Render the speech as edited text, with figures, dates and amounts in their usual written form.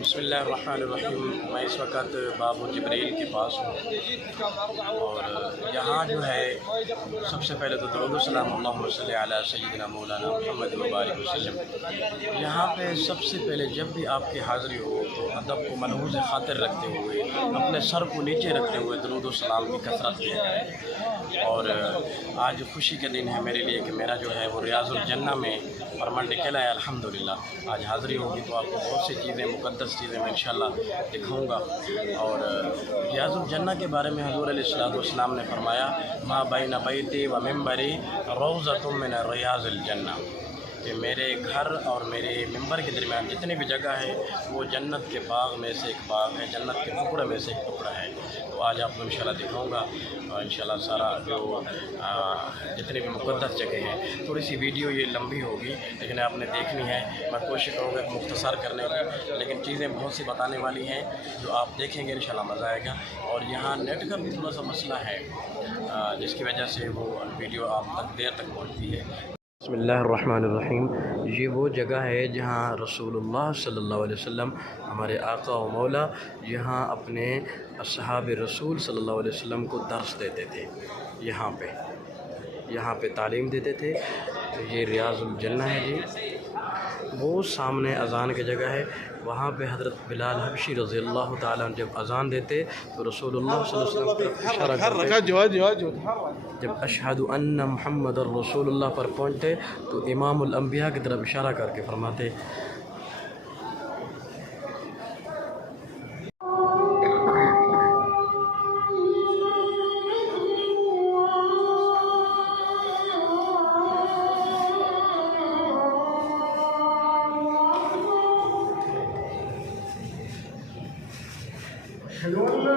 بسم اللہ الرحمن الرحیم۔ میں اس وقت باب جبریل کے پاس ہوں، اور یہاں جو ہے سب سے پہلے تو درود و سلام اللہم صلی علی سیدنا مولانا محمد وبارک وسلم۔ یہاں پہ سب سے پہلے جب بھی آپ کی حاضری ہو تو ادب کو ملحوظ خاطر رکھتے ہوئے اپنے سر کو نیچے رکھتے ہوئے درود و سلام کی کثرت کیا جائے۔ اور آج خوشی کا دن ہے میرے لیے کہ میرا جو ہے وہ ریاض الجنہ میں پرمنٹ نکلا ہے الحمدللہ۔ آج حاضری ہوگی تو آپ کو بہت سی چیزیں، مقدس چیزیں میں انشاءاللہ دکھاؤں گا۔ اور ریاض الجنہ کے بارے میں حضور علیہ السلام نے فرمایا ما بین بیتی و ممبری روضۃ من ریاض الجنہ، کہ میرے گھر اور میرے ممبر کے درمیان جتنی بھی جگہ ہے وہ جنت کے باغ میں سے ایک باغ ہے، جنت کے ٹکڑے میں سے ایک ٹکڑا ہے۔ تو آج آپ کو انشاءاللہ دکھاؤں گا، اور انشاءاللہ سارا جو جتنی بھی مقدس جگہ ہیں۔ تھوڑی سی ویڈیو یہ لمبی ہوگی لیکن آپ نے دیکھنی ہے، میں کوشش کروں گا مختصر کرنے کی، لیکن چیزیں بہت سی بتانے والی ہیں جو آپ دیکھیں گے انشاءاللہ مزہ آئے گا۔ اور یہاں نیٹ کا بھی تھوڑا سا مسئلہ ہے جس کی وجہ سے وہ ویڈیو آپ تک دیر تک پہنچتی ہے۔ بسم اللہ الرحمن الرحیم۔ یہ وہ جگہ ہے جہاں رسول اللہ صلی اللہ علیہ وسلم ہمارے آقا و مولا یہاں اپنے اصحاب رسول صلی اللہ علیہ وسلم کو درس دیتے تھے، یہاں پہ تعلیم دیتے تھے۔ تو یہ ریاض الجنہ ہے جی، وہ سامنے اذان کی جگہ ہے، وہاں پہ حضرت بلال حبشی رضی اللہ تعالیٰ عنہ جب اذان دیتے تو رسول اللہ صلی اللہ علیہ وسلم کی طرف اشارہ کرتے، جب اشہد ان محمد الرسول اللہ پر پہنچتے تو امام الانبیاء کی طرف اشارہ کر کے فرماتے Allah